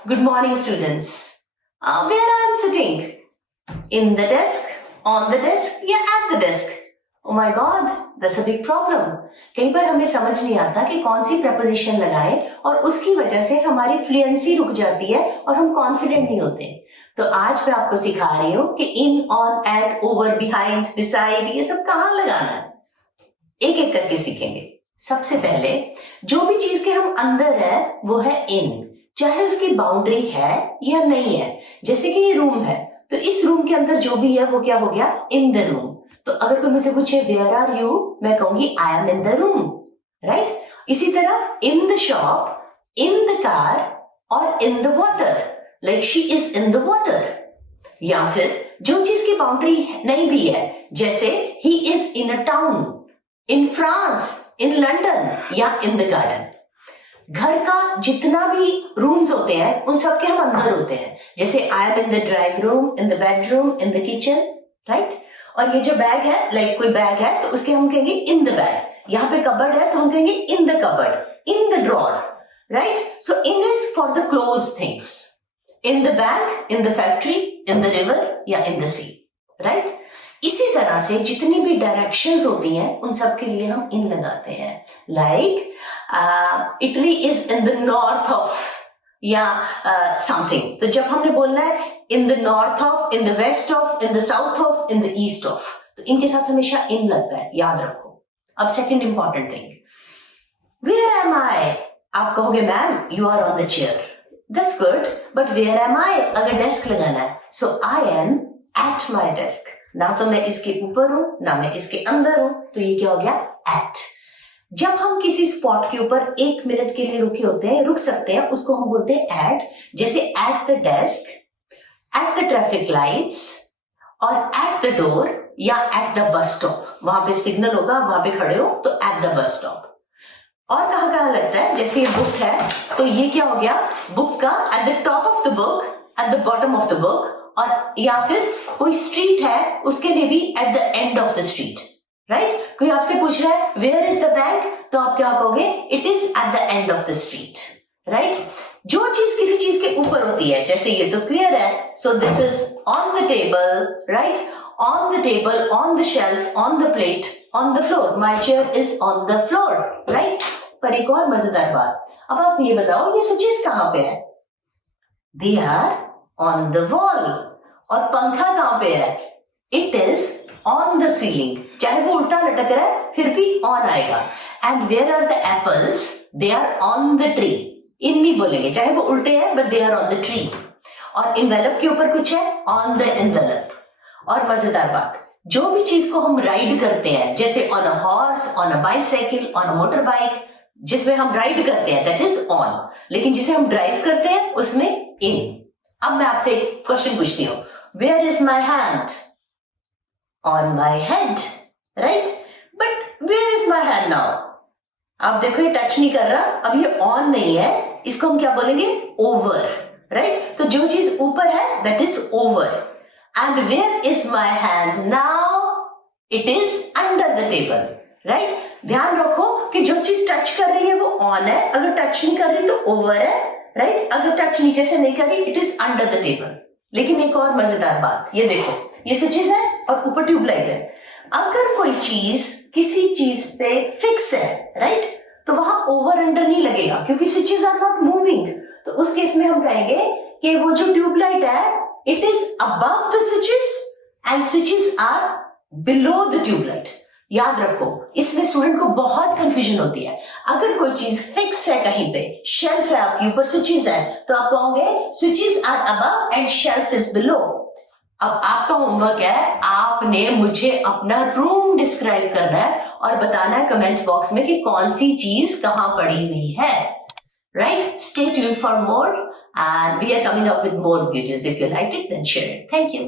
Good morning, students. Where I am sitting? In the desk, on the desk, या at the desk? Oh my God, that's a big problem. कई बार हमें समझ नहीं आता कि कौन सी प्रपोजिशन लगाएं और उसकी वजह से हमारी फ्लुएंसी रुक जाती है और हम कॉन्फिडेंट नहीं होते. तो आज मैं आपको सिखा रही हूँ कि in, on, at, over, behind, beside ये सब कहाँ लगाना है. एक एक करके सीखेंगे. सबसे पहले जो भी चीज के हम अंदर है वो है इन, चाहे उसकी बाउंड्री है या नहीं है. जैसे कि ये रूम है तो इस रूम के अंदर जो भी है वो क्या हो गया, इन द रूम. तो अगर कोई मुझसे पूछे वेयर आर यू, मैं कहूंगी I am in the room, right. इसी तरह in the shop, in the car और in the water, like she is in the water. या फिर जो चीज की बाउंड्री नहीं भी है, जैसे he is in a town, in France, in London या इन द गार्डन. घर का जितना भी रूम्स होते हैं उन सब के हम अंदर होते हैं. जैसे आई am in the drawing room, in the bedroom, in the kitchen, right. और ये जो बैग है, लाइक कोई बैग है तो उसके हम कहेंगे इन द बैग. यहाँ पे कबर्ड है तो हम कहेंगे in the cupboard, in the drawer, right. So in is for the close things. In the bank, in the factory, in the river या इन द सी, राइट. इसी तरह से जितनी भी डायरेक्शंस होती हैं उन सब के लिए हम इन लगाते हैं. Like Italy is in the north of या समथिंग. तो जब हमने बोलना है in the north of, in the west of, in the south of, in the east of, तो इनके साथ हमेशा इन लगता है, याद रखो. अब second important thing, where am I. आप कहोगे ma'am you are on the chair, that's good, but where am I अगर डेस्क लगाना है, so I am at my desk. ना तो मैं इसके ऊपर हूं ना मैं इसके अंदर हूं, तो ये क्या हो गया, एट. जब हम किसी स्पॉट के ऊपर 1 मिनट के लिए रुके होते हैं, रुक सकते हैं, उसको हम बोलते हैं एट. जैसे at the desk, at the traffic lights और एट द डोर या एट द बस स्टॉप. वहां पे सिग्नल होगा, वहां पे खड़े हो तो एट द बस स्टॉप. और कहां लगता है, जैसे ये बुक है तो ये क्या हो गया, बुक का at the top of the book, at the bottom of the book. और या फिर कोई स्ट्रीट है उसके लिए भी at the end of the street, right. कोई आपसे पूछ रहा है वेयर इज द बैंक, तो आप क्या कहोगे, it is at the end of the street, right. जो चीज किसी चीज के ऊपर होती है, जैसे ये तो क्लियर है, so this is on the table, right. On the table, on the shelf, on the plate, on the floor. My chair is on the floor, right. पर एक और मजेदार बात, अब आप ये बताओ ये स्विचेस कहां पे है, they are on the wall. और पंखा कहां पे है, it is on the ceiling. चाहे वो उल्टा लटक रहा है फिर भी ऑन आएगा. And where are the apples, they are on the tree. In नहीं बोलेंगे, चाहे वो उल्टे हैं but they are on the tree. और इन्वेलप के ऊपर कुछ है, ऑन द इन्वेलप. और मजेदार बात, जो भी चीज को हम राइड करते हैं, जैसे on a horse, on a bicycle, on a motor bike, जिसमें हम राइड करते हैं दैट इज ऑन, लेकिन जिसे हम ड्राइव करते हैं उसमें इन. अब मैं आपसे एक क्वेश्चन पूछती हूँ, where is my hand, on my head, right. But where is my hand now, आप देखो ये टच नहीं कर रहा, अब ये ऑन नहीं है, इसको हम क्या बोलेंगे, ओवर, राइट. तो जो चीज ऊपर है that is over. And where is my hand now, it is under the table, right. ध्यान रखो कि जो चीज टच कर रही है वो ऑन है, अगर टच नहीं कर रही तो ओवर है, राइट. अगर टच नीचे से नहीं कर रही it is under the table. लेकिन एक और मजेदार बात, ये देखो ये स्विचेस है और ऊपर ट्यूबलाइट है. अगर कोई चीज किसी चीज पे फिक्स है, राइट, तो वहां ओवर अंडर नहीं लगेगा क्योंकि स्विचेस आर नॉट मूविंग. तो उस केस में हम कहेंगे कि वो जो ट्यूबलाइट है it is above the switches and switches are below the tubelight. याद रखो, इसमें स्टूडेंट को बहुत कंफ्यूजन होती है. अगर कोई चीज फिक्स है कहीं पे, शेल्फ है आपके ऊपर, स्विचेस है, तो आप कहोगे switches are above and shelf is below. अब आपका होमवर्क है, आपने मुझे अपना रूम डिस्क्राइब करना है और बताना है कमेंट बॉक्स में कि कौन सी चीज कहां पड़ी हुई है, right. Stay tuned for more and we are coming up with more videos. If you liked it, then share it. Thank you.